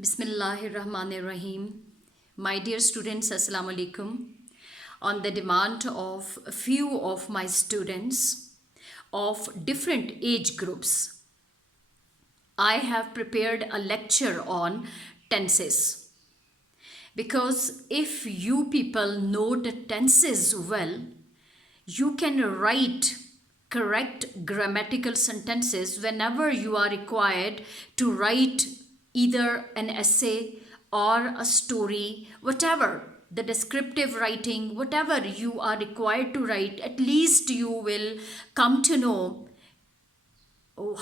Bismillahirrahmanirrahim. My dear students, Assalamu alaikum. On the demand of a few of my students of different age groups, I have prepared a lecture on tenses. Because if you people know the tenses well, you can write correct grammatical sentences whenever you are required to write either an essay or a story, whatever the descriptive writing, whatever you are required to write, at least you will come to know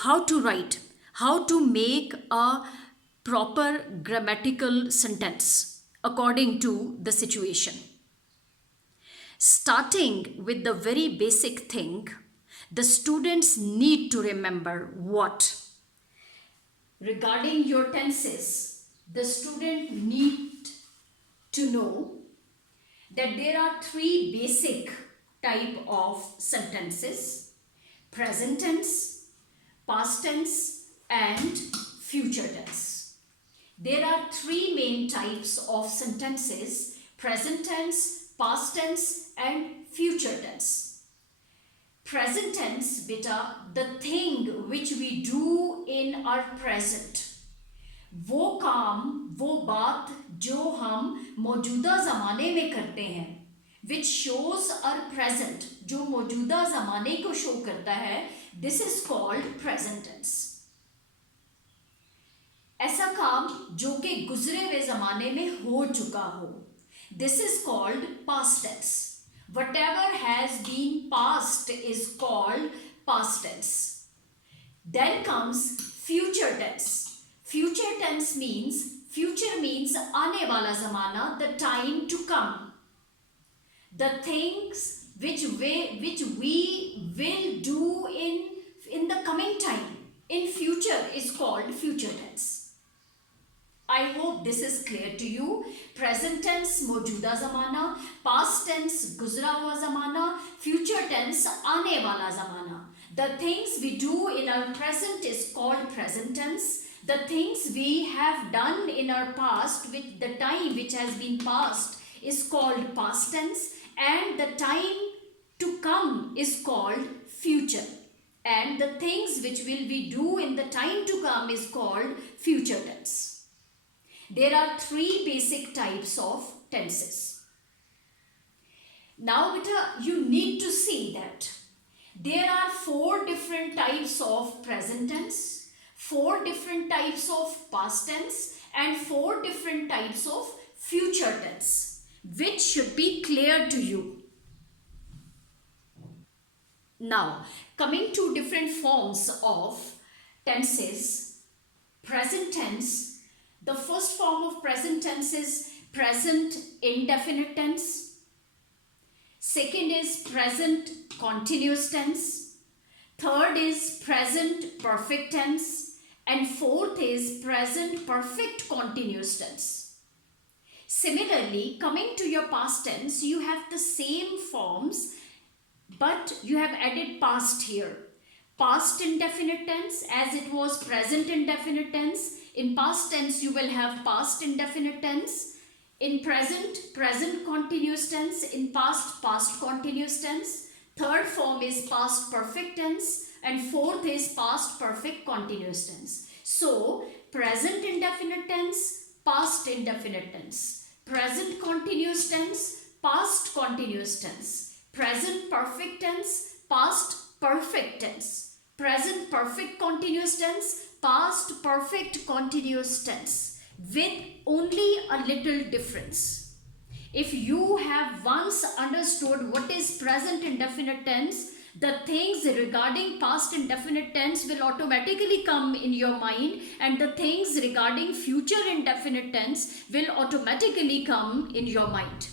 how to write, how to make a proper grammatical sentence according to the situation. Starting with the very basic thing, the students need to remember what? Regarding your tenses, the student need to know that there are three basic type of sentences: present tense, past tense, and future tense. There are three main types of sentences: present tense, past tense, and future tense. Present tense, beta, the thing which we do in our present, वो काम, वो बात जो हम मौजूदा ज़माने में करते हैं, which shows our present, जो मौजूदा ज़माने को शो करता है, this is called present tense. ऐसा काम जो कि गुजरे हुए ज़माने में हो चुका हो, this is called past tense. Whatever has been past is called past tense. Then comes future tense. Future tense means, future means आने वाला ज़माना, the time to come. The things which we will do in the coming time, in future, is called future tense. I hope this is clear to you. Present tense मौजूदा ज़माना, past tense गुजरा हुआ ज़माना, future tense आने वाला ज़माना. The things we do in our present is called present tense. The things we have done in our past, with the time which has been past, is called past tense, and the time to come is called future. And the things which will we do in the time to come is called future tense. There are three basic types of tenses. Now, beta, you need to see that there are four different types of present tense, four different types of past tense, and four different types of future tense, which should be clear to you. Now, coming to different forms of tenses, present tense. The first form of present tense is present indefinite tense. Second is present continuous tense. Third is present perfect tense. And fourth is present perfect continuous tense. Similarly, coming to your past tense, you have the same forms, but you have added past here. Past indefinite tense, as it was present indefinite tense. In past tense, you will have past indefinite tense. In present, present continuous tense. In past, past continuous tense. Third form is past perfect tense. And fourth is past perfect continuous tense. So, present indefinite tense, past indefinite tense. Present continuous tense, past continuous tense. Present perfect tense, past perfect tense. Present perfect continuous tense, past perfect continuous tense, with only a little difference. If you have once understood what is present indefinite tense, the things regarding past indefinite tense will automatically come in your mind, and the things regarding future indefinite tense will automatically come in your mind.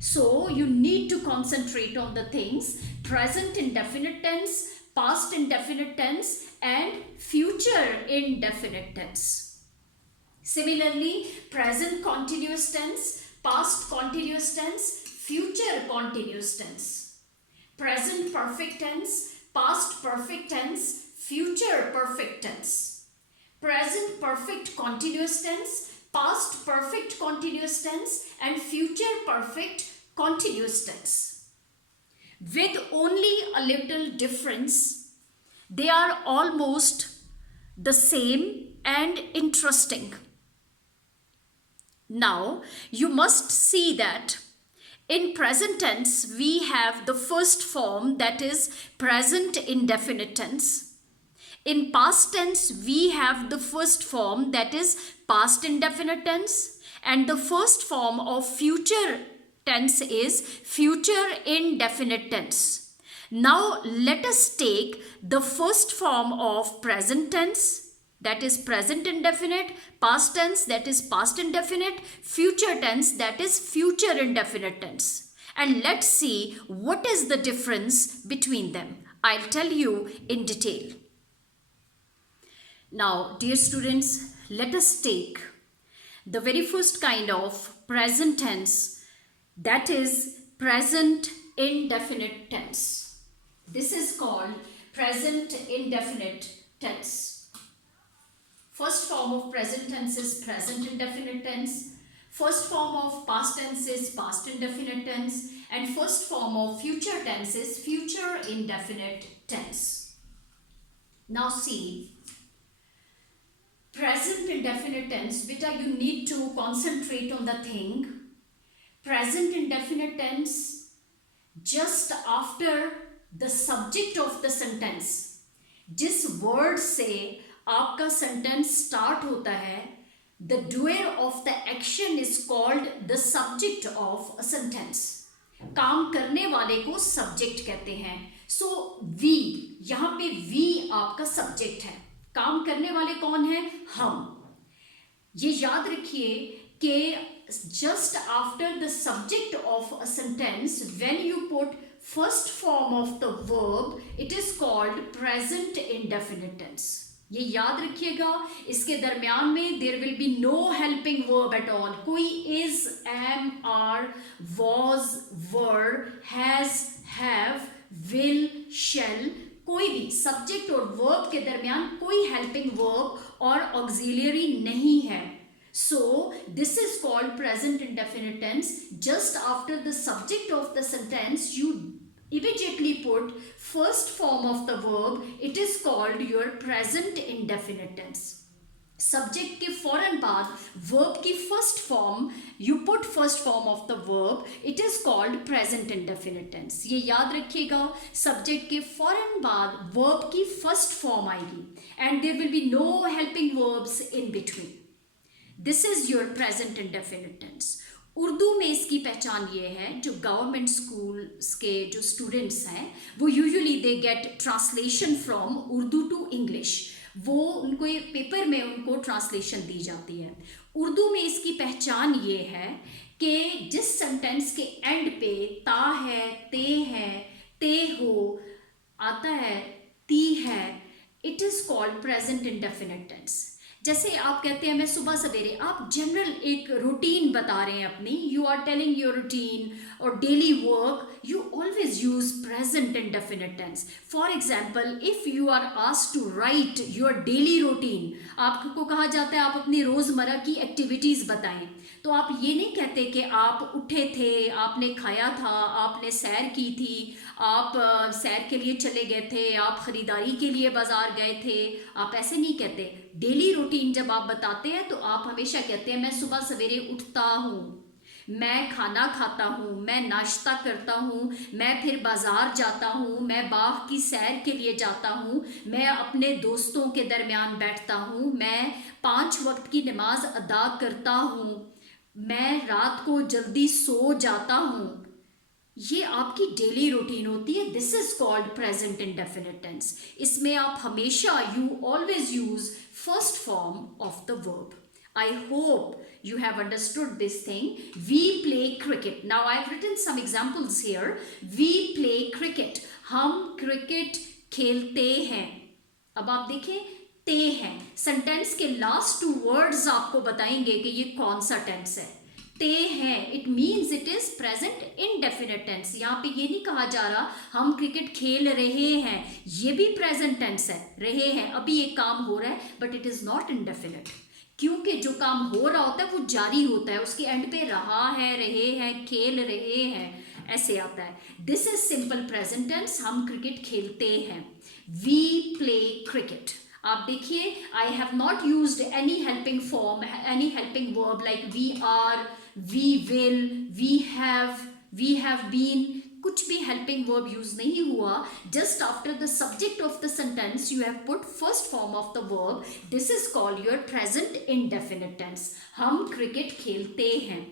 So you need to concentrate on the things present indefinite tense, past indefinite tense, and future indefinite tense. Similarly, present continuous tense, past continuous tense, future continuous tense. Present perfect tense, past perfect tense, future perfect tense. Present perfect continuous tense, past perfect continuous tense and future perfect continuous tense. With only a little difference, they are almost the same and interesting. Now, you must see that in present tense, we have the first form, that is present indefinite tense. In past tense, we have the first form, that is past indefinite tense. And the first form of future tense is future indefinite tense. Now, let us take the first form of present tense, that is present indefinite, past tense, that is past indefinite, future tense, that is future indefinite tense. And let's see what is the difference between them. I'll tell you in detail. Now, dear students, let us take the very first kind of present tense, that is present indefinite tense. This is called present indefinite tense. First form of present tense is present indefinite tense. First form of past tense is past indefinite tense. And first form of future tense is future indefinite tense. Now see, present indefinite tense, beta, you need to concentrate on the thing. Present indefinite tense, just after the subject of the sentence, जिस word से आपका sentence start होता है, the doer of the action is called the subject of a sentence. काम करने वाले को subject कहते हैं. सो वी, यहाँ पे वी आपका सब्जेक्ट है. काम करने वाले कौन है? हम. ये याद रखिए कि just after the subject of a sentence, when you put first form of the verb, it is called present indefinite tense. ये याद रखिएगा. इसके दरमियान में there will be no helping verb at all. कोई is, am, are, was, were, has, have, will, shall, कोई भी subject और वर्ब के दरमियान कोई हेल्पिंग वर्ब और ऑक्सिलियरी नहीं है. So this is called present indefinite tense. Just after the subject of the sentence, you immediately put first form of the verb. It is called your present indefinite tense. Subject के फौरन बाद verb की first form, you put first form of the verb. It is called present indefinite tense. ये याद रखिएगा. Subject के फौरन बाद verb की first form आएगी and there will be no helping verbs in between. This is your present indefinite tense. Urdu में इसकी पहचान ये है, जो गवर्नमेंट स्कूल्स के जो स्टूडेंट्स हैं वो usually they get translation from Urdu to English. वो उनको पेपर में उनको ट्रांसलेशन दी जाती है. उर्दू में इसकी पहचान ये है कि जिस सेंटेंस के एंड पे ता है, ते हो आता है, ती है, it is called present indefinite tense. जैसे आप कहते हैं मैं सुबह सवेरे, आप जनरल एक रूटीन बता रहे हैं अपनी, you are telling your routine और daily work, you always use present indefinite tense. For example, if you are asked to write your daily routine, आपको कहा जाता है आप अपनी रोज़मर्रा की एक्टिविटीज़ बताएं, तो आप ये नहीं कहते कि आप उठे थे, आपने खाया था, आपने सैर की थी, आप सैर के लिए चले गए थे, आप ख़रीदारी के लिए बाज़ार गए थे. आप ऐसे नहीं कहते. डेली रूटीन जब आप बताते हैं तो आप हमेशा कहते हैं मैं सुबह सवेरे उठता हूँ, मैं खाना खाता हूँ, मैं नाश्ता करता हूँ, मैं फिर बाज़ार जाता हूँ, मैं बाग की सैर के लिए जाता हूँ, मैं अपने दोस्तों के दरमियान बैठता हूँ, मैं 5 वक्त की नमाज अदा करता हूँ, मैं रात को जल्दी सो जाता हूँ. ये आपकी डेली रूटीन होती है. This is called present indefinite tense. इसमें आप हमेशा you always use first form of the verb. I hope you have understood this thing. We play cricket. Now I have written some examples here. We play cricket. हम cricket खेलते हैं. अब आप देखें, ते हैं. सेंटेंस के लास्ट 2 वर्ड्स आपको बताएंगे कि ये कौन सा टेंस है. ते हैं, it means it is present indefinite tense. यहाँ पे ये नहीं कहा जा रहा हम क्रिकेट खेल रहे हैं, ये भी प्रेजेंट टेंस है. रहे हैं, अभी एक काम हो रहा है, but it is not indefinite. क्योंकि जो काम हो रहा होता है वो जारी होता है, उसके एंड पे रहा है, रहे हैं, खेल रहे हैं, ऐसे आता है. This is simple present tense. हम क्रिकेट खेलते हैं. We play cricket. आप देखिए, I have not used any helping form, any helping verb like we are, we will, we have been. कुछ भी हेल्पिंग वर्ब यूज नहीं हुआ. Just after the subject of the sentence you have put first form of the verb. This is called your present indefinite tense. हम cricket खेलते हैं.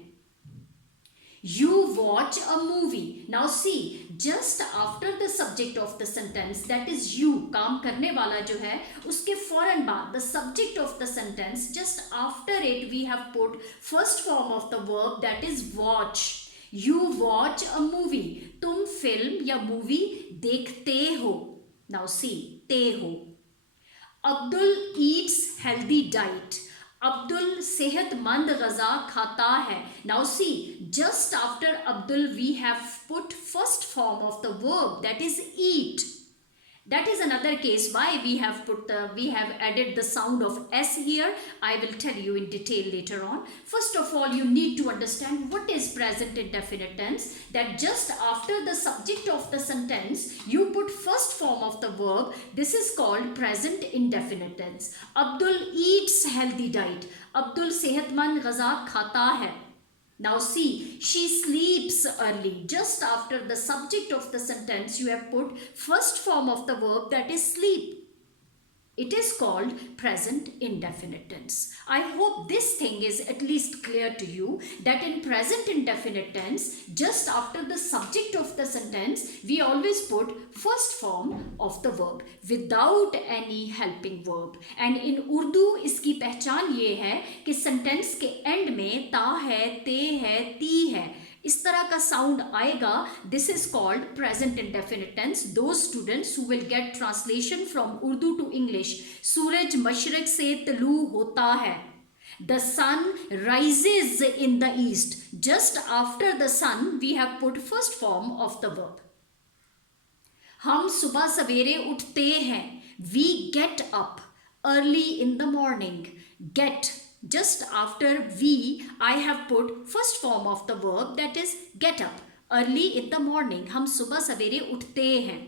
You watch a movie. Now see, just after the subject of the sentence, that is you, काम करने वाला जो है, उसके फौरन बाद the subject of the sentence, just after it we have put first form of the verb, that is watch. You watch a movie. तुम film या मूवी देखते हो. Now see, ते हो. Abdul eats healthy diet. Abdul सेहतमंद गजा खाता है. Now see, just after Abdul we have put first form of the verb, that is eat. That is another case why we have added the sound of s here. I will tell you in detail later on. First of all, you need to understand what is present indefinite tense. That just after the subject of the sentence you put first form of the verb. This is called present indefinite tense. Abdul eats healthy diet. Abdul सेहतमंद गजा खाता है. Now see, she sleeps early. Just after the subject of the sentence you have put first form of the verb, that is sleep. It is called present indefinite tense. I hope this thing is at least clear to you, that in present indefinite tense, just after the subject of the sentence, we always put first form of the verb without any helping verb. And in Urdu इसकी पहचान ये है कि sentence के end में ता है, ते है, ती है, इस तरह का साउंड आएगा. This is called present indefinite tense. Those students who will get translation from Urdu to English. सूरज मशरक से तलू होता है. The sun rises in the east. Just after the sun we have put first form of the verb. हम सुबह सवेरे उठते हैं. We get up early in the morning. Get, just after we I have put first form of the verb, that is get up. Early in the morning, हम सुबह सवेरे उठते हैं.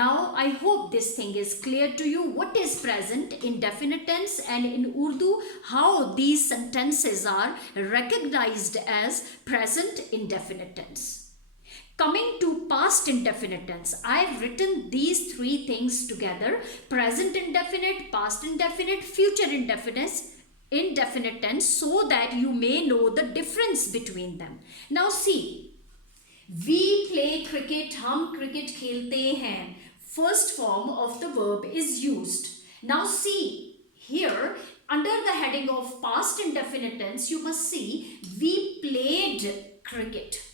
Now I hope this thing is clear to you, what is present indefinite tense and in Urdu how these sentences are recognized as present indefinite tense. Coming to past indefinite tense, I have written these three things together: present indefinite, past indefinite, future indefinite tense, so that you may know the difference between them. Now see, we play cricket. हम cricket खेलते हैं. First form of the verb is used. Now see, here under the heading of past indefinite tense, you must see we played cricket.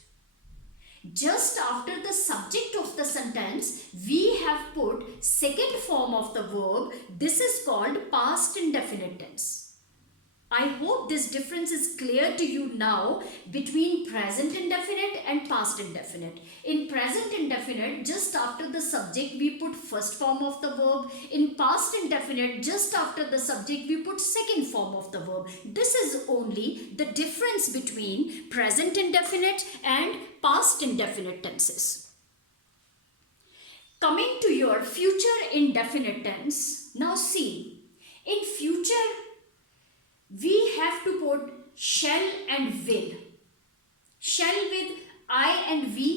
Just after the subject of the sentence, we have put second form of the verb. This is called past indefinite tense. I hope this difference is clear to you now between present indefinite and past indefinite. In present indefinite, just after the subject, we put first form of the verb. In past indefinite, just after the subject, we put second form of the verb. This is only the difference between present indefinite and past indefinite tenses. Coming to your future indefinite tense. Now see, in future, we have to put shall and will. Shall with I and we.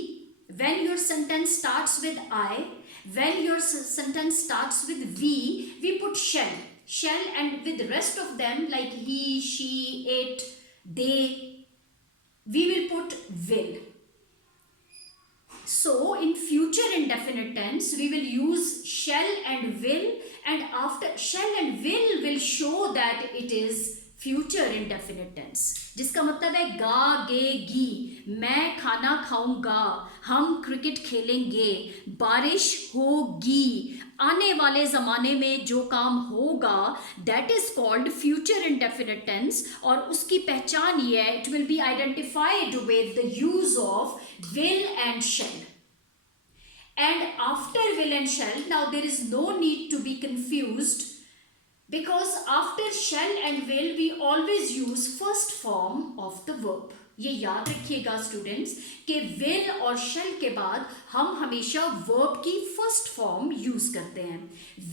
When your sentence starts with I, when your sentence starts with we put shall. Shall, and with the rest of them like he, she, it, they, we will put will. So in future indefinite tense, we will use shall and will, and after shall and will show that it is future indefinite tense. जिसका मतलब है गा, गे, गी, मैं खाना खाऊंगा, हम cricket खेलेंगे, बारिश होगी, आने वाले ज़माने में जो काम होगा, that is called future indefinite tense. और उसकी पहचान ये है, it will be identified with the use of will and shall. And after will and shall, now there is no need to be confused. Because after shall and will we always use first form of the verb. ये याद रखिएगा students कि will और shall के बाद हम हमेशा verb की फर्स्ट फॉर्म यूज करते हैं.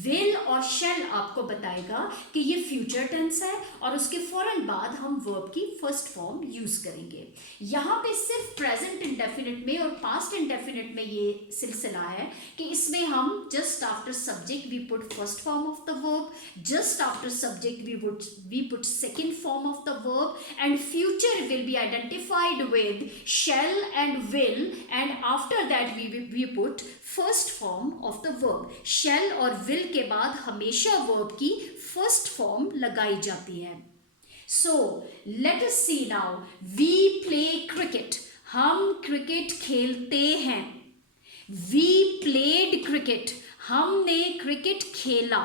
will और shall आपको बताएगा कि ये फ्यूचर टेंस है और उसके फौरन बाद हम verb की फर्स्ट फॉर्म यूज करेंगे. यहाँ पे सिर्फ प्रेजेंट इंडेफिनिट में और पास्ट इंडेफिनिट में ये सिलसिला है कि इसमें हम just after subject we put first form of the verb, just after subject we put second form of the verb, and future will be identified with shall and will, and after that we put first form of the verb. shall और will के बाद हमेशा verb की first form लगाई जाती है. So let us see now. We play cricket. हम cricket खेलते हैं. We played cricket. हमने क्रिकेट खेला.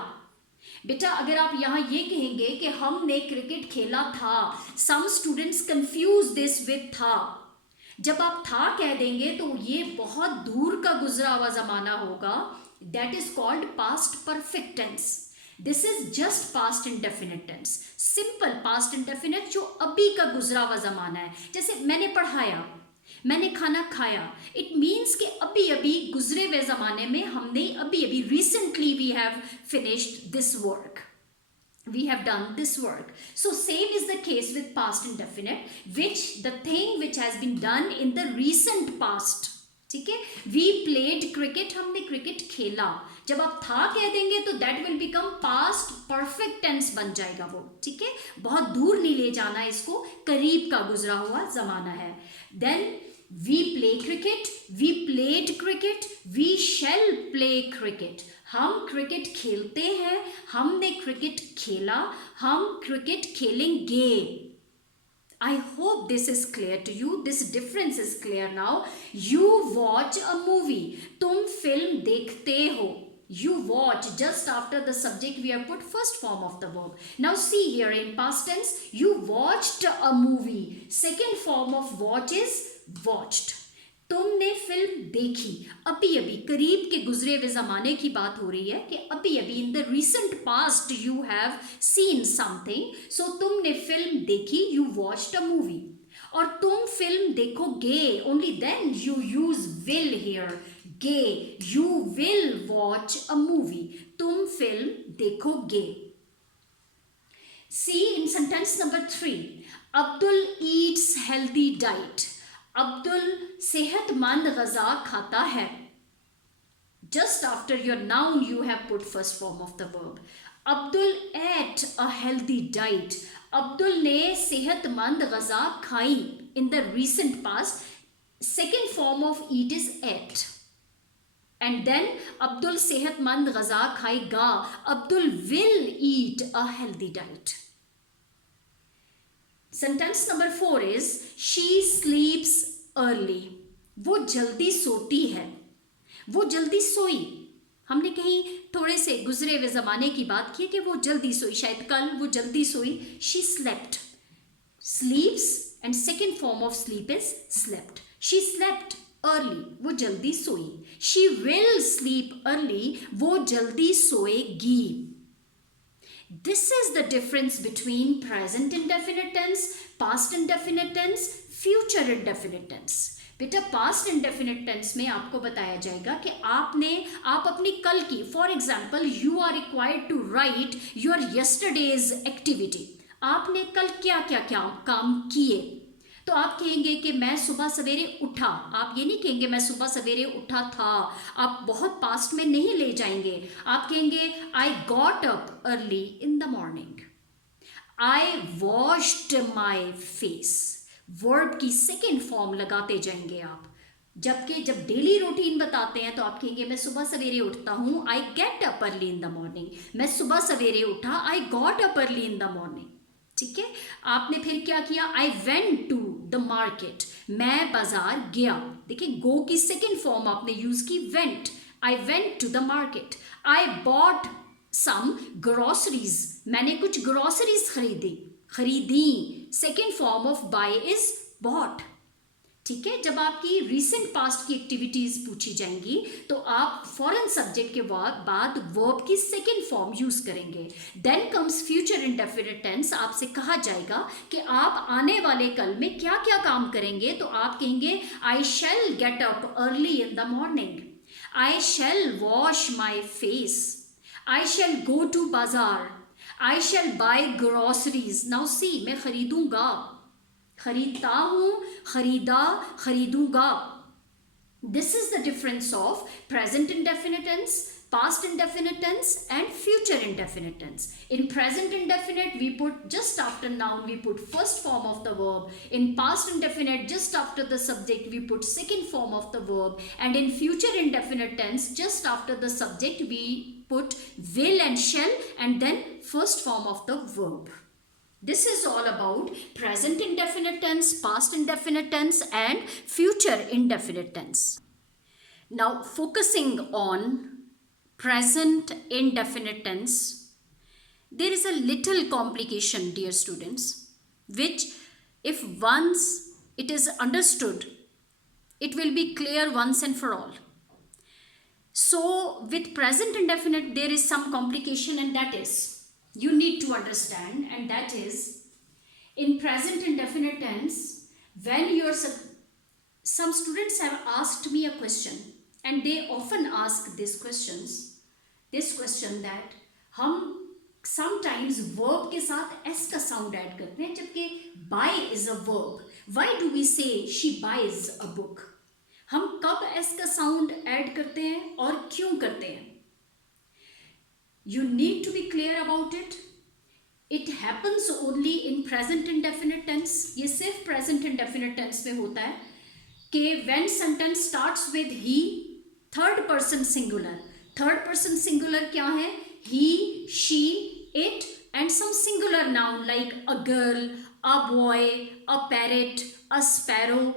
बेटा अगर आप यहाँ ये कहेंगे कि हमने क्रिकेट खेला था, some students confuse this with था. जब आप था कह देंगे तो ये बहुत दूर का गुजरा हुआ जमाना होगा. That is called past perfect tense. This is just past indefinite tense. Simple past indefinite जो अभी का गुजरा हुआ जमाना है. जैसे मैंने पढ़ाया, मैंने खाना खाया. It means कि अभी अभी गुजरे हुए जमाने में हमने अभी अभी recently we have finished this work. We have done this work. So same is the case with past indefinite, which the thing which has been done in the recent past. ठीक है. We played cricket. हमने cricket खेला. जब आप था कह देंगे तो that will become past perfect tense बन जाएगा वो. ठीक है. बहुत दूर नहीं ले जाना इसको, करीब का गुजरा हुआ जमाना है. Then we play cricket. We played cricket. We shall play cricket. हम क्रिकेट खेलते हैं, हमने क्रिकेट खेला, हम क्रिकेट खेलेंगे. I hope this is clear to you. This difference is clear now. You watch a movie. तुम फिल्म देखते हो. You watch. Just after the subject we have put first form of the verb. Now see here in past tense, you watched a movie. Second form of watch is watched. तुमने film देखी. अभी अभी करीब के गुजरे हुए जमाने की बात हो रही है कि अभी अभी in the recent past you have seen something. So तुमने फिल्म देखी. You watched a movie. और तुम फिल्म देखोगे. Only then you use will here. गे. You will watch a movie. तुम फिल्म देखोगे. See in sentence number 3. Abdul eats healthy diet. Abdul सेहतमंद गजा खाता है. Just after your noun you have put first form of the verb. Abdul ate a healthy diet. Abdul ने सेहतमंद गजा खाई. In the recent past, second form of eat is ate. And then Abdul सेहतमंद गजा खाएगा. Abdul will eat a healthy diet. Sentence number 4 is she sleeps early. वो जल्दी सोती है. वो जल्दी सोई. हमने कहीं थोड़े से गुजरे हुए जमाने की बात की कि वो जल्दी सोई. शायद कल वो जल्दी सोई. She slept. Sleeps and second form of sleep is slept. She slept early. वो जल्दी सोई. She will sleep early. वो जल्दी सोएगी. This is the difference between present indefinite tense, past indefinite tense, future indefinite tense. बेटा past indefinite tense में आपको बताया जाएगा कि आप अपनी कल की, for example you are required to write your yesterday's activity. आपने कल क्या क्या काम किए. तो आप कहेंगे कि मैं सुबह सवेरे उठा. आप ये नहीं कहेंगे मैं सुबह सवेरे उठा था. आप बहुत पास्ट में नहीं ले जाएंगे. आप कहेंगे आई got up early in the morning. I washed my face. Verb की सेकेंड फॉर्म लगाते जाएंगे आप. जबकि जब डेली रूटीन बताते हैं तो आप कहेंगे मैं सुबह सवेरे उठता हूँ. I get up early in the morning. मैं सुबह सवेरे उठा. I got up early in the morning. ठीक है. आपने फिर क्या किया. I went to the market. मैं बाजार गया. देखिए गो की सेकेंड फॉर्म आपने यूज की went. I went to the market. I bought some groceries. मैंने कुछ ग्रोसरीज खरीदी. Second form of buy is bought. ठीक है, जब आपकी रिसेंट पास्ट की एक्टिविटीज पूछी जाएंगी तो आप फॉरेन सब्जेक्ट के बाद वर्ब की सेकेंड फॉर्म यूज करेंगे. Then comes future indefinite tense. आपसे कहा जाएगा कि आप आने वाले कल में क्या क्या काम करेंगे, तो आप कहेंगे I shall get up early in the morning, I shall wash my face, I shall go to bazaar, I shall buy groceries. Now see, मैं खरीदूंगा, खरीदता हूं, खरीदा, खरीदूंगा. This is the difference of present indefinite tense, past indefinite tense and future indefinite tense. In present indefinite we put just after noun we put first form of the verb. In past indefinite just after the subject we put second form of the verb, and in future indefinite tense just after the subject we put will and shall and then first form of the verb. This is all about present indefinite tense, past indefinite tense and future indefinite tense. Now focusing on present indefinite tense, there is a little complication, dear students, which if once it is understood, it will be clear once and for all. So with present indefinite there is some complication, and that is you need to understand, and that is in present indefinite tense, when you're some students have asked me a question and they often ask this question that हम sometimes verb के साथ s का sound add करते हैं, जबकि buy is a verb. Why do we say she buys a book? हम कब s का sound add करते हैं और क्यों करते हैं? You need to be clear about it. It happens only in present indefinite tense. ये सिर्फ present indefinite tense में होता है कि when sentence starts with he, third person singular. Third person singular क्या है? He, she, it and some singular noun like a girl, a boy, a parrot, a sparrow.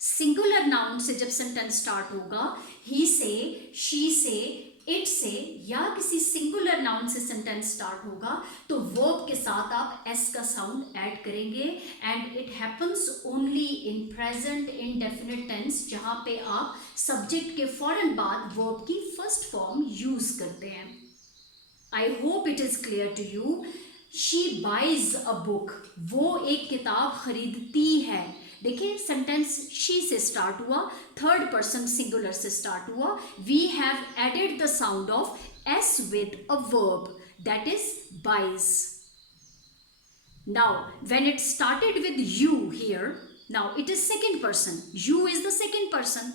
Singular noun से जब sentence start होगा, he से, she से, it से या किसी singular noun से sentence start होगा, तो verb के साथ आप s का sound add करेंगे, and it happens only in present indefinite tense जहाँ पे आप subject के फौरन बाद verb की first form use करते हैं. I hope it is clear to you. She buys a book. वो एक किताब खरीदती है. देखिए सेंटेंस she से स्टार्ट हुआ, थर्ड पर्सन सिंगुलर से स्टार्ट हुआ. We have added the sound of s with a verb, that is buys. Now when it started with you here, now it is second person. You is the second person.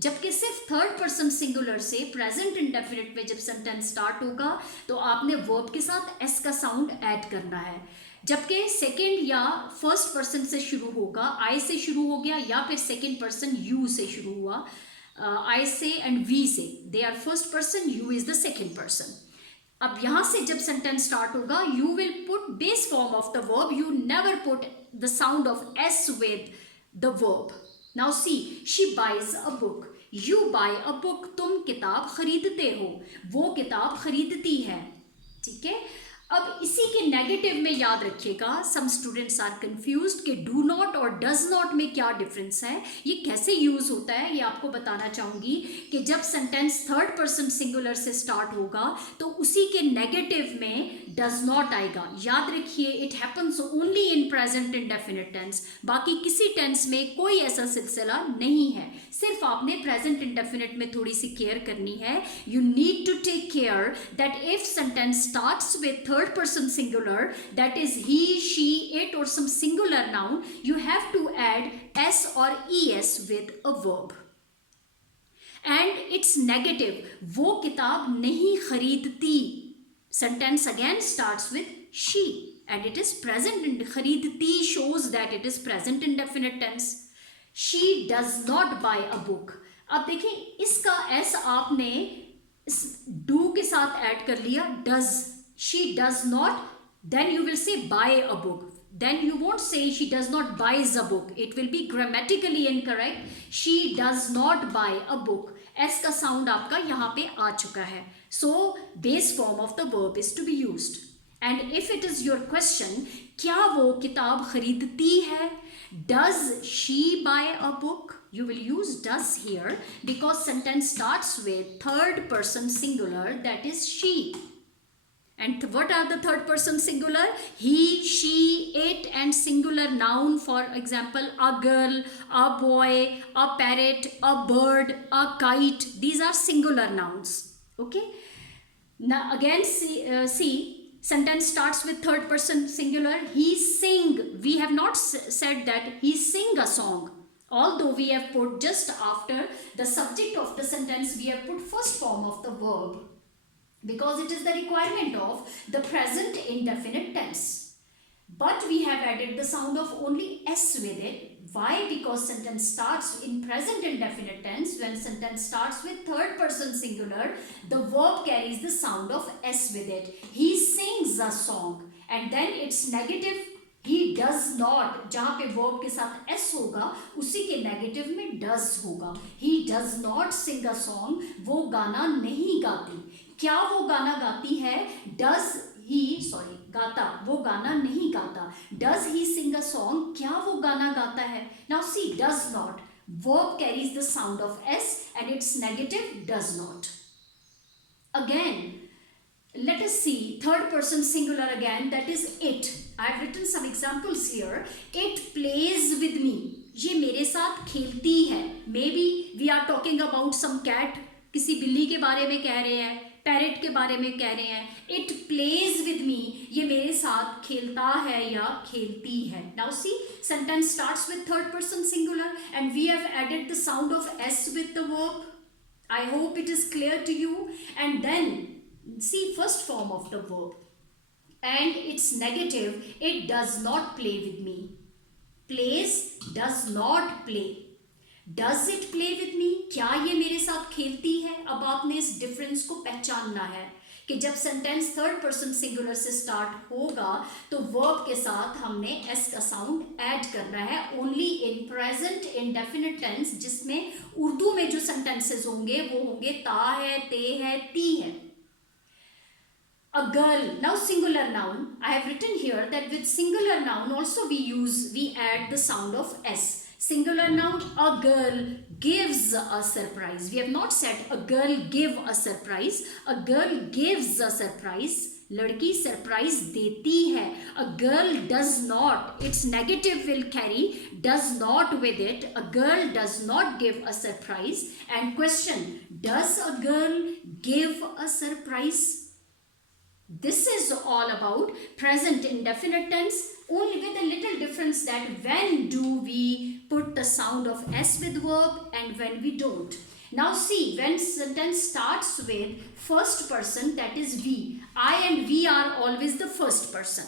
जबकि सिर्फ third person singular से present indefinite में जब sentence start होगा तो आपने verb के साथ s का साउंड ऐड करना है. जबकि सेकेंड या फर्स्ट पर्सन से शुरू होगा, आई से शुरू हो गया, या फिर सेकेंड पर्सन यू से शुरू हुआ, आई से एंड वी से, they are first person, you is the second person. अब यहां से जब सेंटेंस स्टार्ट होगा you will put base form of the verb, you never put the sound of S with the verb. Now see, she buys a book, you buy a book, तुम किताब खरीदते हो, वो किताब खरीदती है. ठीक है. अब इसी के नेगेटिव में याद रखिएगा, सम स्टूडेंट्स आर कंफ्यूज्ड कि डू नॉट और डज नॉट में क्या डिफरेंस है, ये कैसे यूज होता है, ये आपको बताना चाहूंगी कि जब सेंटेंस थर्ड पर्सन सिंगुलर से स्टार्ट होगा तो उसी के नेगेटिव में डज नॉट आएगा. याद रखिए, it happens only in present indefinite tense, बाकी किसी टेंस में कोई ऐसा सिलसिला नहीं है. सिर्फ आपने प्रेजेंट इंडेफिनिट में थोड़ी सी केयर करनी है. You need to take care that if sentence starts with third person singular, that is he, she, it or some singular noun, you have to add s or es with a verb. And it's negative, वो किताब नहीं खरीदती. Sentence again starts with she and it is present. खरीदती shows that it is present indefinite tense. She does not buy a book. अब देखिए, इसका s आपने इस do के साथ ऐड कर लिया, does. She does not, then you will say buy a book. Then you won't say she does not buys a book. It will be grammatically incorrect. She does not buy a book. S का sound आपका यहाँ पे आ चुका है. So base form of the verb is to be used. And if it is your question, क्या वो किताब खरीदती है? Does she buy a book? You will use does here because sentence starts with third person singular, that is she. And what are the third person singular? He, she, it, and singular noun. For example, a girl, a boy, a parrot, a bird, a kite. These are singular nouns. Okay. Now again, see, sentence starts with third person singular. He sing. We have not said that he sing a song. Although we have put just after the subject of the sentence, we have put first form of the verb, because it is the requirement of the present indefinite tense. But we have added the sound of only S with it. Why? Because sentence starts in present indefinite tense. When sentence starts with third person singular, the verb carries the sound of S with it. He sings a song, and then it's negative. He does not. जहाँ पे verb के साथ S होगा, उसी के negative में does होगा. He does not sing a song. वो गाना नहीं गाती. क्या वो गाना गाती है? गाता, वो गाना नहीं गाता. Does he sing a song? क्या वो गाना गाता है? Now see, does not. Verb carries the sound of S and its negative does not. Again, let us see third person singular again, that is it. I have written some examples here. It plays with me. ये मेरे साथ खेलती है. Maybe we are talking about some cat. किसी बिल्ली के बारे में कह रहे हैं, पैरेट के बारे में कह रहे हैं. It plays with me. ये मेरे साथ खेलता है या खेलती है. Now see, sentence starts with third person singular and we have added the sound of S with the verb. I hope it is clear to you. And then see first form of the verb. And it's negative. It does not play with me. Plays, does not play. Does it play with me? क्या ये मेरे साथ खेलती है? अब आपने इस difference को पहचानना है कि जब सेंटेंस थर्ड पर्सन सिंगुलर से स्टार्ट होगा तो वर्ब के साथ हमने एस का साउंड ऐड करना है only in present indefinite tense, जिसमें उर्दू में जो सेंटेंसेस होंगे वो होंगे ता है, ते है, ती है. A girl, now singular noun. I have written here that with singular noun also we add the sound of S. Singular noun, a girl gives a surprise. We have not said a girl give a surprise. A girl gives a surprise. लड़की surprise देती है. A girl does not. Its negative will carry does not with it. A girl does not give a surprise. And question, does a girl give a surprise? This is all about present indefinite tense, only with a little difference that when do we put the sound of S with verb and when we don't. Now see, when sentence starts with first person, that is we. I and we are always the first person.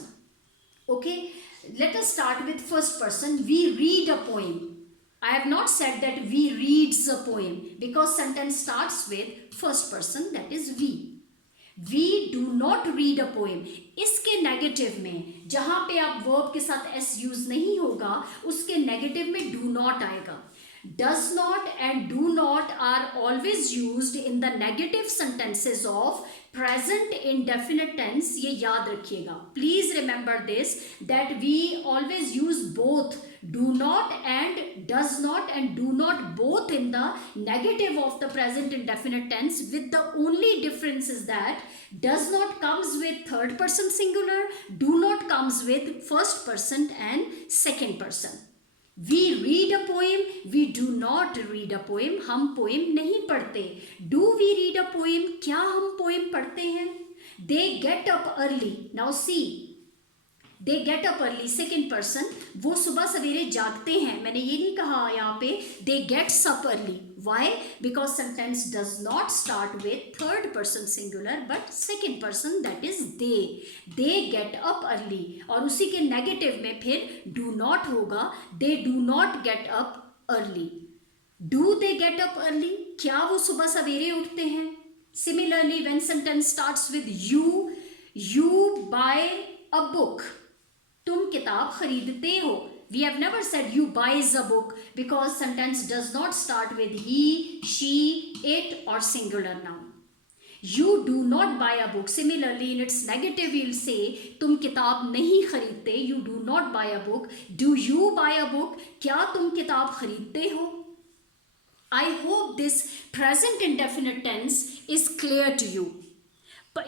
Okay, let us start with first person. We read a poem. I have not said that we reads a poem because sentence starts with first person, that is we. We do not read a poem. इसके negative में जहाँ पे आप verb के साथ s use नहीं होगा उसके नेगेटिव में do not आएगा. Does not and do not are always used in the negative sentences of present indefinite tense. ये याद रखिएगा. Please remember this, that we always use both do not and does not and do not both in the negative of the present indefinite tense, with the only difference is that does not comes with third person singular, do not comes with first person and second person. We read a poem, we do not read a poem. हम poem नहीं पढ़ते. Do we read a poem? क्या हम poem पढ़ते हैं? They get up early. Now see, they get up early, second person. वो सुबह सवेरे जागते हैं. मैंने ये नहीं कहा यहाँ पे they gets up early. Why? Because sentence does not start with third person singular but second person, that is they. They get up early. और उसी के negative में फिर do not होगा. They do not get up early. Do they get up early? क्या वो सुबह सवेरे उठते हैं? Similarly, when sentence starts with you buy a book. तुम किताब खरीदते हो. We have never said you buys a book because sentence does not start with he, she, it or singular noun. You do not buy a book. Similarly, in its negative, we'll say तुम किताब नहीं खरीदते. You do not buy a book. Do you buy a book? क्या तुम किताब खरीदते हो? I hope this present indefinite tense is clear to you.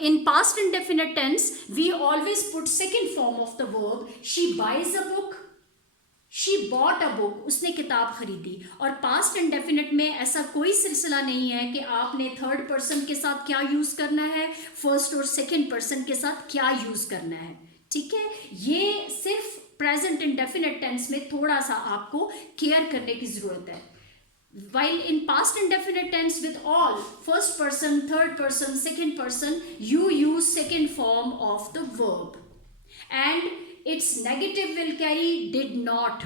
In past indefinite tense, we always put second form of the verb. She buys a book. She bought a book. उसने किताब खरीदी. और past indefinite में ऐसा कोई सिलसिला नहीं है कि आपने थर्ड पर्सन के साथ क्या यूज़ करना है, फर्स्ट और सेकंड पर्सन के साथ क्या यूज़ करना है. ठीक है, ये सिर्फ प्रेजेंट इंडेफिनिट टेंस में थोड़ा सा आपको केयर करने की ज़रूरत है. While in past indefinite tense with all first person, third person, second person, you use second form of the verb and its negative will carry did not.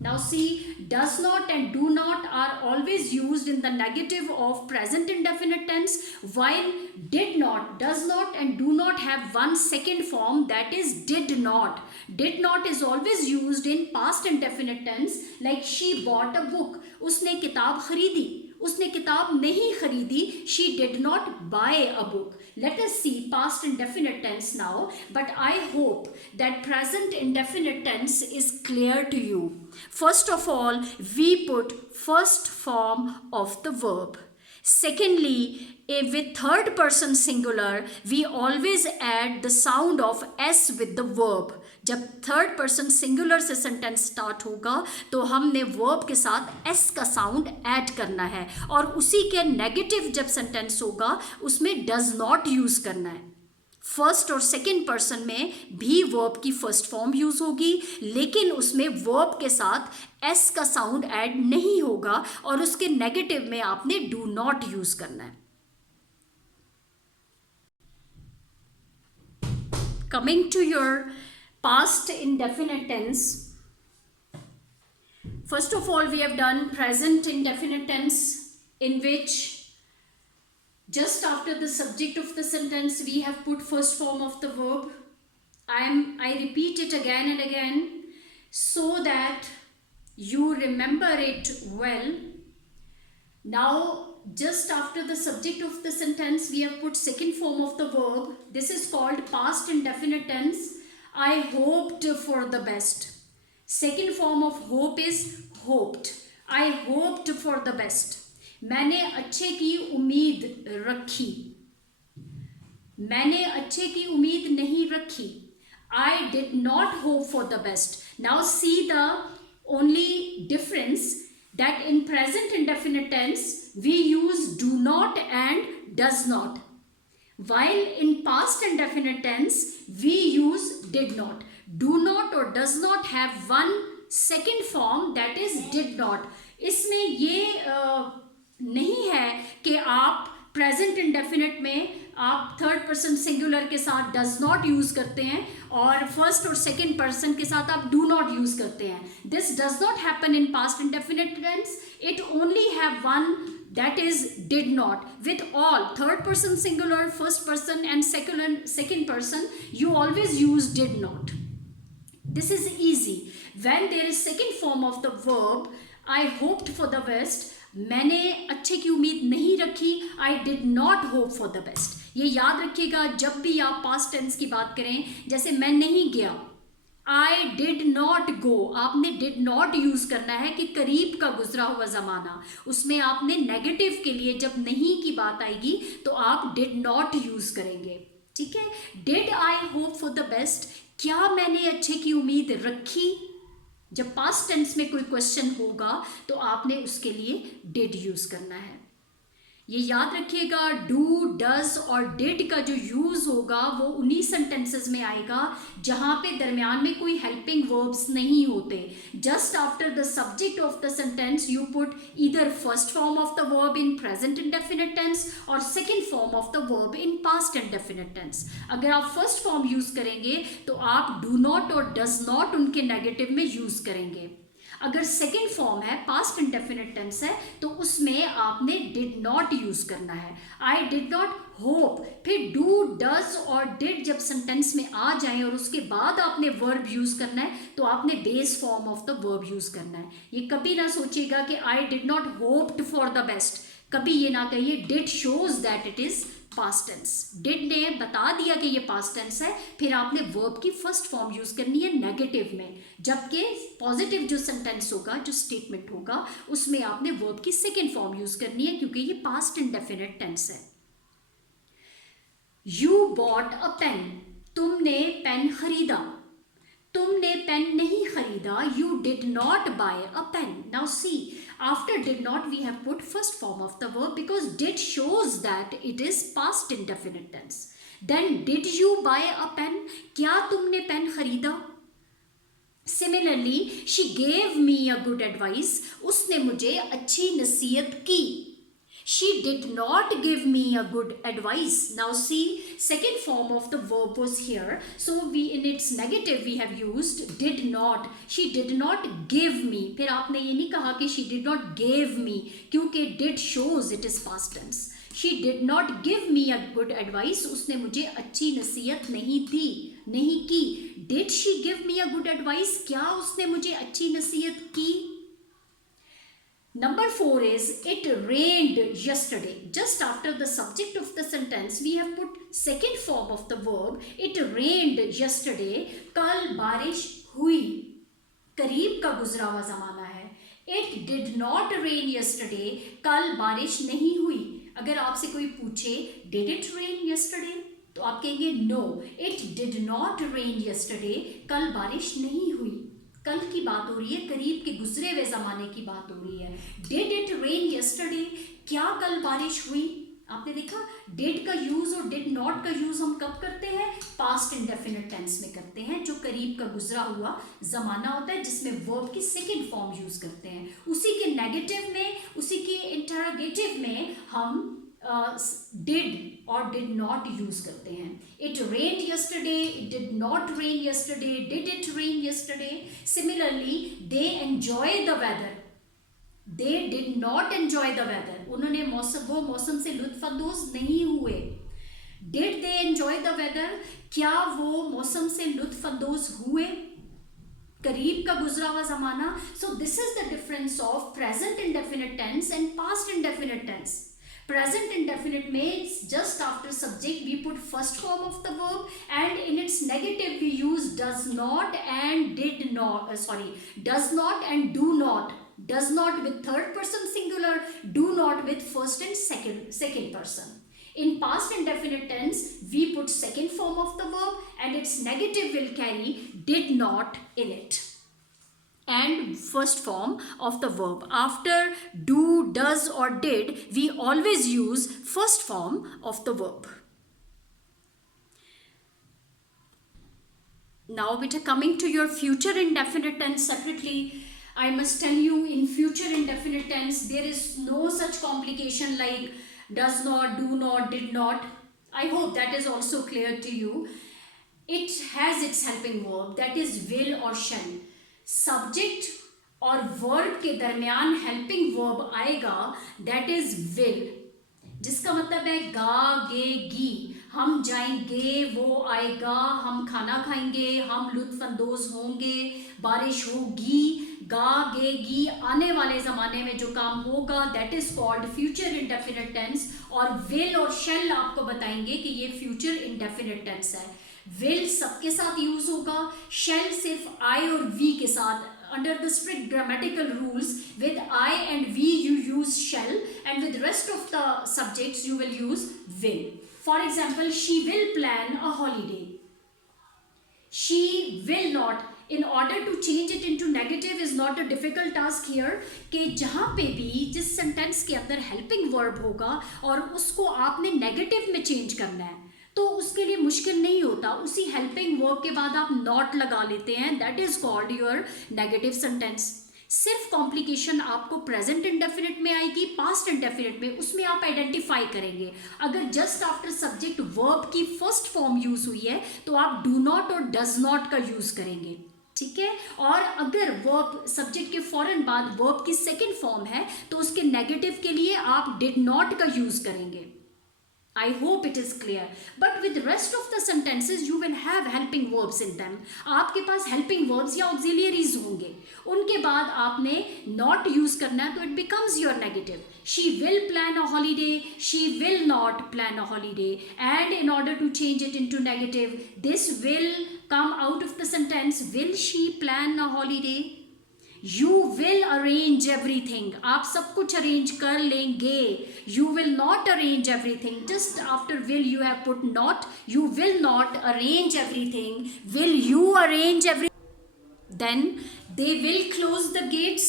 Now see, does not and do not are always used in the negative of present indefinite tense, while did not, does not and do not have one second form, that is did not. Did not is always used in past indefinite tense, like she bought a book. उसने किताब खरीदी. उसने किताब नहीं खरीदी. She did not buy a book. Let us see past indefinite tense now, but I hope that present indefinite tense is clear to you. First of all, we put first form of the verb. Secondly, with third person singular, we always add the sound of s with the verb. जब third person singular से sentence start होगा तो हमने verb के साथ S का sound add करना है, और उसी के नेगेटिव जब सेंटेंस होगा उसमें डज नॉट यूज़ करना है. फर्स्ट और सेकंड पर्सन में भी वर्ब की फर्स्ट फॉर्म यूज़ होगी, लेकिन उसमें वर्ब के साथ एस का साउंड ऐड नहीं होगा, और उसके नेगेटिव में आपने डू नॉट यूज़ करना है. Coming to your past indefinite tense. First of all, we have done present indefinite tense, in which just after the subject of the sentence we have put first form of the verb. I repeat it again and again so that you remember it well. Now just after the subject of the sentence we have put second form of the verb. This is called past indefinite tense. I hoped for the best. Second form of hope is hoped. I hoped for the best. मैंने अच्छे की उम्मीद रखी. मैंने अच्छे की उम्मीद नहीं रखी. I did not hope for the best. Now see the only difference, that in present indefinite tense we use do not and does not, while in past indefinite tense we use did not. Do not or does not have one second form, that is did not. इसमें ये नहीं है कि आप present indefinite में आप third person singular के साथ डज नॉट यूज़ करते हैं और फर्स्ट और सेकंड पर्सन के साथ आप डू नॉट यूज़ करते हैं. This does not happen in past indefinite tense. It only have one, that is did not. With all third person singular, first person and second person, you always use did not. This is easy. When there is second form of the verb, I hoped for the best, मैंने अच्छे की उम्मीद नहीं रखी, I did not hope for the best. ये याद रखिएगा जब भी आप past tense की बात करें. जैसे मैं नहीं गया, I did not go, आपने did not यूज़ करना है कि करीब का गुजरा हुआ ज़माना. उसमें आपने नेगेटिव के लिए जब नहीं की बात आएगी तो आप did not यूज़ करेंगे. ठीक है. Did I hope for the best, क्या मैंने अच्छे की उम्मीद रखी. जब पास्ट टेंस में कोई क्वेश्चन होगा तो आपने उसके लिए did यूज़ करना है. ये याद रखिएगा, डू, डज और डिड का जो यूज़ होगा वो उन्हीं सेंटेंसेस में आएगा जहाँ पे दरमियान में कोई हेल्पिंग वर्ब्स नहीं होते. Just after the subject of the sentence you put either first form of the verb in present indefinite tense और second form of the verb in past indefinite tense. अगर आप फर्स्ट फॉर्म यूज़ करेंगे तो आप do not और does not उनके negative में use करेंगे. अगर सेकेंड फॉर्म है, पास्ट इंडेफिनिट टेंस है, तो उसमें आपने डिड नॉट यूज़ करना है. आई डिड नॉट होप, फिर डू, डज और डिड जब सेंटेंस में आ जाएं और उसके बाद आपने वर्ब यूज़ करना है तो आपने base form of the verb use करना है. ये कभी ना सोचिएगा कि I did not hoped for the best. कभी ये ना कहिए. Did shows that it is past tense, did ने बता दिया कि ये पास्ट टेंस है, फिर आपने वर्ब की फर्स्ट फॉर्म यूज करनी है नेगेटिव में, जबकि पॉजिटिव जो सेंटेंस होगा, जो स्टेटमेंट होगा, उसमें आपने वर्ब की सेकेंड फॉर्म यूज करनी है, क्योंकि ये पास्ट इंडेफिनिट टेंस है। यू बॉट अ पेन, तुमने पेन खरीदा, तुमने पेन नहीं खरीदा, you did not buy a pen. Now see, after did not we have put first form of the verb because did shows that it is past indefinite tense. Then did you buy a pen, क्या तुमने pen खरीदा? Similarly, she gave me a good advice, उसने मुझे अच्छी नसीहत की। She did not give me a good advice. Now see, second form of the verb was here. So we, in its negative we have used did not. She did not give me. फिर आपने ये नहीं कहा कि she did not gave me, क्योंकि did shows it is past tense. She did not give me a good advice. उसने मुझे अच्छी नसीहत नहीं दी, नहीं की। Did she give me a good advice? क्या उसने मुझे अच्छी नसीहत की? Number 4 is it rained yesterday. Just after the subject of the sentence we have put second form of the verb. It rained yesterday. कल बारिश हुई, करीब का गुजरा हुआ ज़माना है। It did not rain yesterday. कल बारिश नहीं हुई। अगर आपसे कोई पूछे did it rain yesterday, तो आप कहेंगे no, it did not rain yesterday. कल बारिश नहीं हुई। कल की बात हो रही है, करीब के गुजरे हुए ज़माने की बात हो रही है। Did it rain yesterday? क्या कल बारिश हुई? आपने देखा did का यूज़ और did not का यूज़ हम कब करते हैं? पास्ट इंडेफिनिट टेंस में करते हैं, जो करीब का गुजरा हुआ ज़माना होता है, जिसमें वर्ब की सेकेंड फॉर्म यूज़ करते हैं। उसी के नेगेटिव में, उसी के इंटरोगेटिव में हम did और did not यूज करते हैं। It rained yesterday, it did not rain yesterday, did it rain yesterday? Similarly, they enjoy the weather. They did not enjoy the weather. उन्होंने वो मौसम से लुत्फानंदोज नहीं हुए। Did they enjoy the weather? क्या वो मौसम से लुत्फानंदोज हुए? करीब का गुजरा हुआ ज़माना। So this is the difference of present indefinite tense and past indefinite tense. Present indefinite means just after subject we put first form of the verb, and in its negative we use does not and did not, does not and do not. Does not with third person singular, do not with first and second person. In past indefinite tense we put second form of the verb and its negative will carry did not in it, and first form of the verb. After do, does or did, we always use first form of the verb. Now beta, coming to your future indefinite tense separately, I must tell you, in future indefinite tense there is no such complication like does not, do not, did not. I hope that is also clear to you. It has its helping verb, that is will or shall. Subject और verb के दरमियान helping verb आएगा, that is will, जिसका मतलब है गा गे गी। हम जाएंगे, वो आएगा, हम खाना खाएंगे, हम लुत्फानंदोज होंगे, बारिश होगी, गा गे गी, आने वाले ज़माने में जो काम होगा, that is called future indefinite tense. और विल और शेल आपको बताएंगे कि ये फ्यूचर इंडेफिनिट टेंस है। विल सबके साथ यूज होगा, शेल सिर्फ आई और वी के साथ। Under the strict grammatical rules, with I and we you use shall, and with rest of the subjects you will use will. For example, she will plan a holiday, she will not. in order to change it into negative is not a difficult task here, कि जहाँ पे भी जिस sentence के अंदर helping verb होगा और उसको आपने नेगेटिव में चेंज करना है, तो उसके लिए मुश्किल नहीं होता। उसी हेल्पिंग वर्ब के बाद आप नॉट लगा लेते हैं, that is called your negative sentence. सिर्फ कॉम्प्लिकेशन आपको प्रेजेंट इंडेफिनिट में आएगी, पास्ट इंडेफिनिट में, उसमें आप आइडेंटिफाई करेंगे। अगर जस्ट आफ्टर सब्जेक्ट वर्ब की फर्स्ट फॉर्म यूज हुई है तो आप डू नॉट और डज नॉट का यूज करेंगे, ठीक है। और अगर वर्ब सब्जेक्ट के फौरन बाद वर्ब की सेकेंड फॉर्म है तो उसके नेगेटिव के लिए आप डिड नॉट का यूज करेंगे। I hope it is clear. But with the rest of the sentences you will have helping verbs in them. आपके पास helping verbs या auxiliaries होंगे, उनके बाद आपने not यूज करना है, तो it becomes your negative. She will plan a holiday, she will not plan a holiday. And in order to change it into negative, this will come out of the sentence, will she plan a holiday? You will arrange everything. आप सब कुछ arrange कर लेंगे. You will not arrange everything. Just after will you have put not. You will not arrange everything. Will you arrange everything? Then they will close the gates.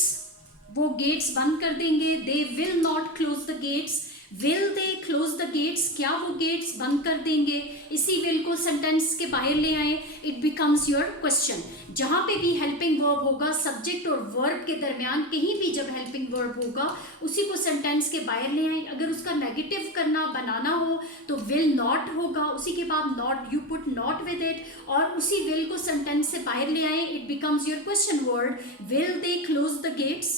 वो gates बंद कर देंगे. They will not close the gates. Will they close the gates? क्या वो gates बंद कर देंगे? इसी will को sentence के बाहर ले आए. It becomes your question. जहाँ पे भी helping verb होगा, subject और verb के दरमियान कहीं भी जब helping verb होगा, उसी को sentence के बाहर ले आए. अगर उसका negative करना बनाना हो तो will not होगा, उसी के बाद not, you put not with it, और उसी will को sentence से बाहर ले आए. It becomes your question word. Will they close the gates?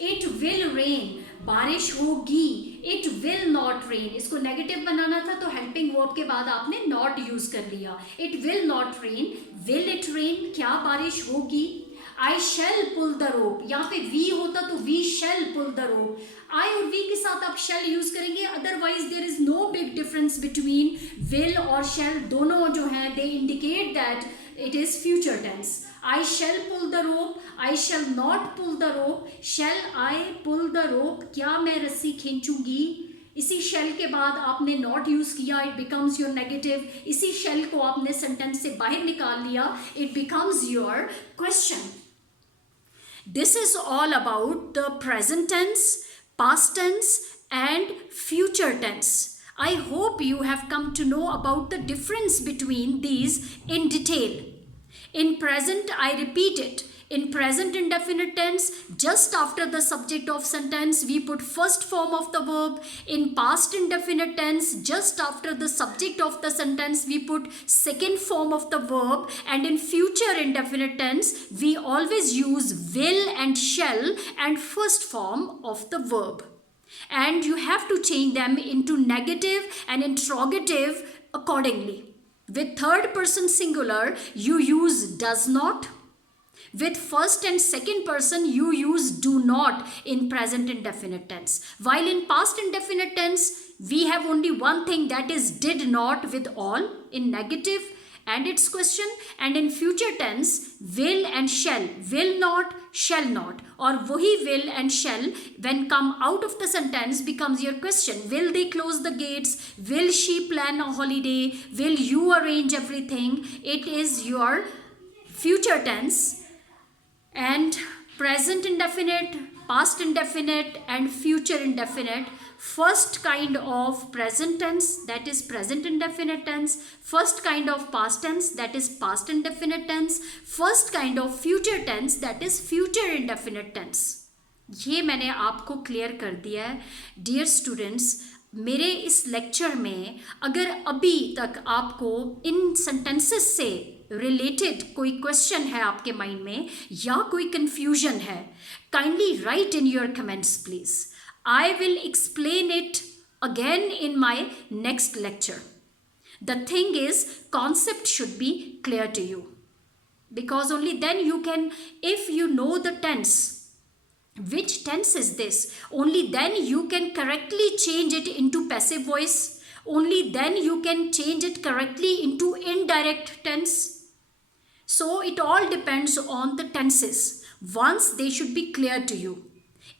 It will rain. बारिश होगी. It will not rain. इसको नेगेटिव बनाना था तो हेल्पिंग वर्ब के बाद आपने नॉट यूज कर लिया. It will not rain. Will it rain? क्या बारिश होगी? I shall pull the rope. यहाँ पे we होता तो we shall pull the rope. I और we के साथ आप shall यूज करेंगे. Otherwise there is no big difference between will और shall. दोनों जो हैं they indicate that it is future tense. I shall pull the rope. I shall not pull the rope. Shall I pull the rope? क्या मैं रस्सी खींचूंगी? इसी shall के बाद आपने not यूज किया. It becomes your negative. इसी shall को आपने sentence से बाहर निकाल लिया. It becomes your question. This is all about the present tense, past tense and future tense. I hope you have come to know about the difference between these in detail. In present, I repeat it. In present indefinite tense, just after the subject of sentence, we put first form of the verb. In past indefinite tense, just after the subject of the sentence, we put second form of the verb. And in future indefinite tense, we always use will and shall and first form of the verb. And you have to change them into negative and interrogative accordingly. With third person singular, you use does not. With first and second person, you use do not in present indefinite tense. While in past indefinite tense, we have only one thing, that is did not with all in negative and its question. And in future tense, will and shall. Will not, shall not. Or wahi will and shall when come out of the sentence becomes your question. Will they close the gates? Will she plan a holiday? Will you arrange everything? It is your future tense. And present indefinite, past indefinite and future indefinite. First kind of present tense, that is present indefinite tense. First kind of past tense, that is past indefinite tense. First kind of future tense, that is future indefinite tense. ये मैंने आपको clear कर दिया है. Dear students, मेरे इस lecture में अगर अभी तक आपको इन सेंटेंसेस से रिलेटेड कोई क्वेश्चन है आपके माइंड में या कोई कंफ्यूजन है, kindly right in your comments please. I will explain it again in my next lecture. The thing is, concept should be clear to you, because only then you can, if you know the tense, which tense is this, only then you can correctly change it into passive voice. Only then you can change it correctly into indirect tense. So it all depends on the tenses. Once they should be clear to you.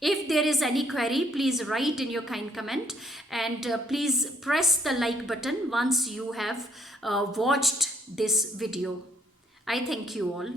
If there is any query, please write in your kind comment, and please press the like button once you have watched this video. I thank you all.